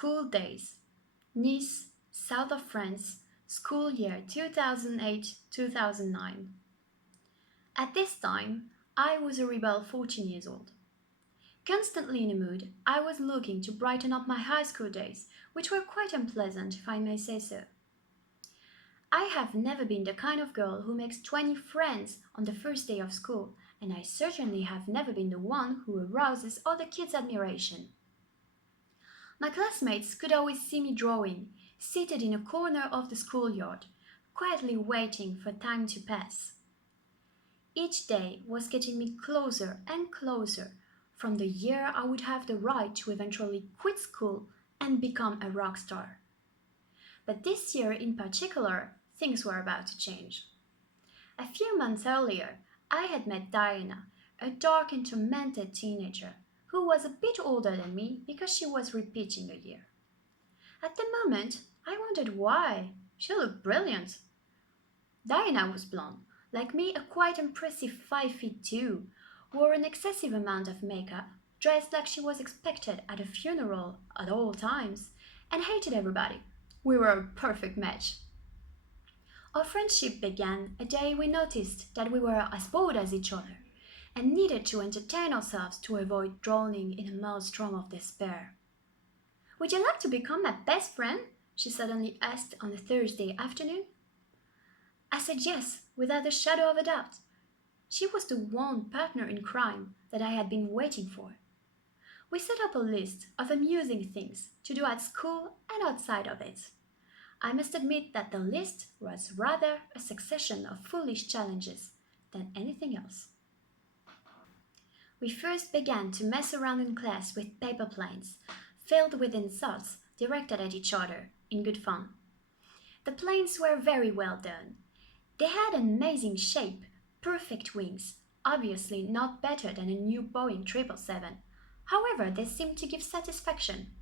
School days. Nice, south of France, school year 2008-2009. At this time, I was a rebel 14 years old. Constantly in a mood, I was looking to brighten up my high school days, which were quite unpleasant, if I may say so. I have never been the kind of girl who makes 20 friends on the first day of school, and I certainly have never been the one who arouses other kids' admiration. My classmates could always see me drawing, seated in a corner of the schoolyard, quietly waiting for time to pass. Each day was getting me closer and closer from the year I would have the right to eventually quit school and become a rock star. But this year in particular, things were about to change. A few months earlier, I had met Diana, a dark and tormented teenager who was a bit older than me because she was repeating a year. At the moment, I wondered why. She looked brilliant. Diana was blonde, like me, a quite impressive 5 feet 2, wore an excessive amount of makeup, dressed like she was expected at a funeral at all times, and hated everybody. We were a perfect match. Our friendship began a day we noticed that we were as bored as each other and needed to entertain ourselves to avoid drowning in a maelstrom of despair. "Would you like to become my best friend?" she suddenly asked on a Thursday afternoon. I said yes, without a shadow of a doubt. She was the one partner in crime that I had been waiting for. We set up a list of amusing things to do at school and outside of it. I must admit that the list was rather a succession of foolish challenges than anything else. We first began to mess around in class with paper planes, filled with insults directed at each other, in good fun. The planes were very well done. They had an amazing shape, perfect wings, obviously not better than a new Boeing 777. However, they seemed to give satisfaction.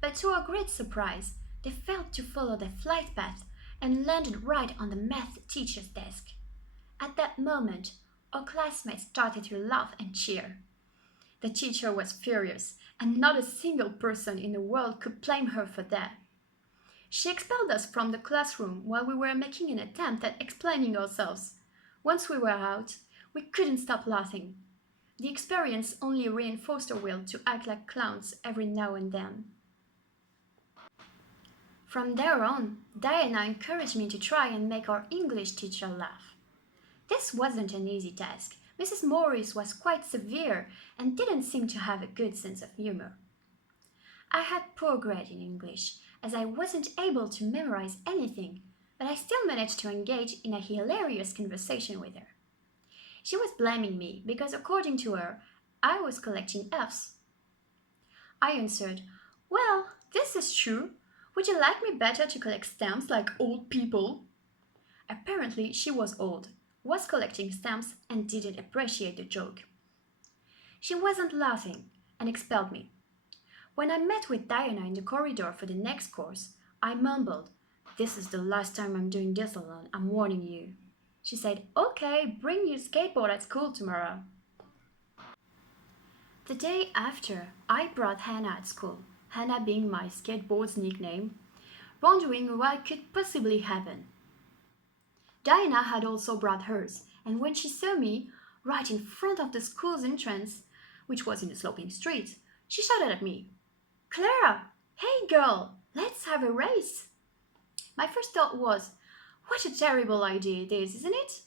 But to our great surprise, they failed to follow the flight path and landed right on the math teacher's desk. At that moment, our classmates started to laugh and cheer. The teacher was furious, and not a single person in the world could blame her for that. She expelled us from the classroom while we were making an attempt at explaining ourselves. Once we were out, we couldn't stop laughing. The experience only reinforced our will to act like clowns every now and then. From there on, Diana encouraged me to try and make our English teacher laugh. This wasn't an easy task. Mrs. Morris was quite severe and didn't seem to have a good sense of humor. I had poor grade in English, as I wasn't able to memorize anything, but I still managed to engage in a hilarious conversation with her. She was blaming me because, according to her, I was collecting Fs. I answered, "Well, this is true. Would you like me better to collect stamps like old people?" Apparently, she was old, was collecting stamps, and didn't appreciate the joke. She wasn't laughing and expelled me. When I met with Diana in the corridor for the next course, I mumbled, "This is the last time I'm doing this alone, I'm warning you." She said, "Okay, bring your skateboard at school tomorrow." The day after, I brought Hannah at school, Hannah being my skateboard's nickname, wondering what could possibly happen. Diana had also brought hers, and when she saw me, right in front of the school's entrance, which was in a sloping street, she shouted at me, "Clara, hey girl, let's have a race." My first thought was, what a terrible idea it is, isn't it?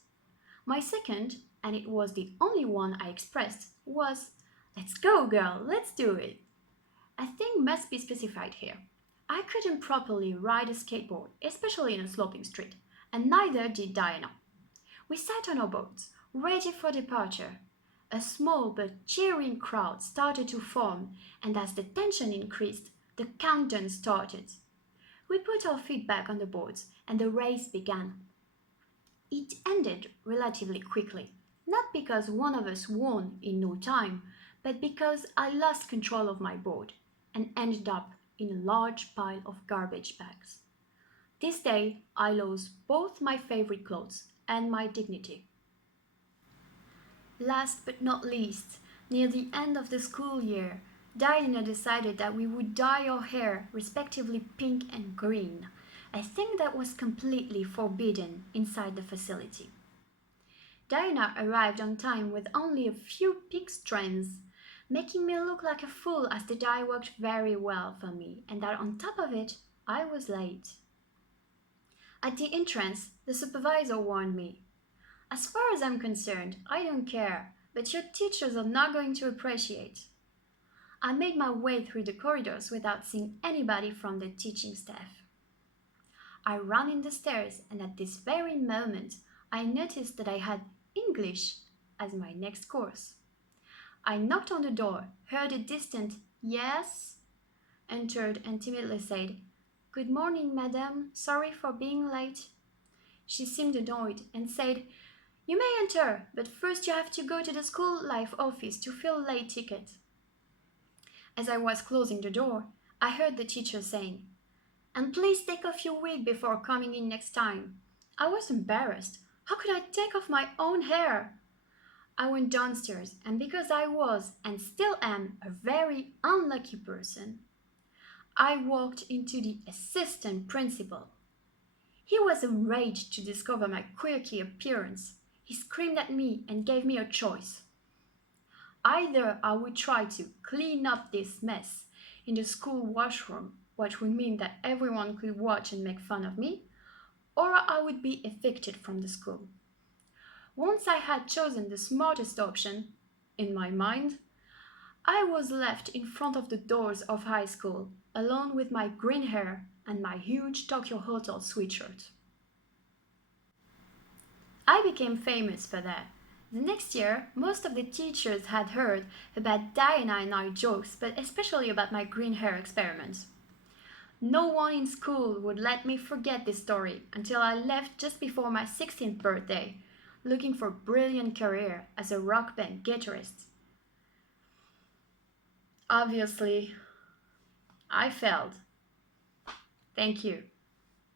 My second, and it was the only one I expressed, was, "Let's go girl, let's do it." A thing must be specified here. I couldn't properly ride a skateboard, especially in a sloping street, and neither did Diana. We sat on our boats, ready for departure. A small but cheering crowd started to form, and as the tension increased, the countdown started. We put our feet back on the boards, and the race began. It ended relatively quickly, not because one of us won in no time, but because I lost control of my board and ended up in a large pile of garbage bags. This day, I lost both my favorite clothes and my dignity. Last but not least, near the end of the school year, Diana decided that we would dye our hair respectively pink and green, a thing that was completely forbidden inside the facility. Diana arrived on time with only a few pink strands, making me look like a fool as the dye worked very well for me, and that on top of it, I was late. At the entrance, the supervisor warned me. As far as I'm concerned, I don't care, but your teachers are not going to appreciate. I made my way through the corridors without seeing anybody from the teaching staff. I ran in the stairs, and at this very moment, I noticed that I had English as my next course. I knocked on the door, heard a distant "yes," entered, and timidly said, "Good morning, madam. Sorry for being late." She seemed annoyed and said, "You may enter, but first you have to go to the school life office to fill a late ticket." As I was closing the door, I heard the teacher saying, "And please take off your wig before coming in next time." I was embarrassed. How could I take off my own hair? I went downstairs, and because I was and still am a very unlucky person, I walked into the assistant principal. He was enraged to discover my quirky appearance. He screamed at me and gave me a choice. Either I would try to clean up this mess in the school washroom, which would mean that everyone could watch and make fun of me, or I would be evicted from the school. Once I had chosen the smartest option, in my mind, I was left in front of the doors of high school, alone with my green hair and my huge Tokyo Hotel sweatshirt. I became famous for that. The next year, most of the teachers had heard about Diana and I jokes, but especially about my green hair experiments. No one in school would let me forget this story until I left just before my 16th birthday, looking for a brilliant career as a rock band guitarist. Obviously, I failed. Thank you.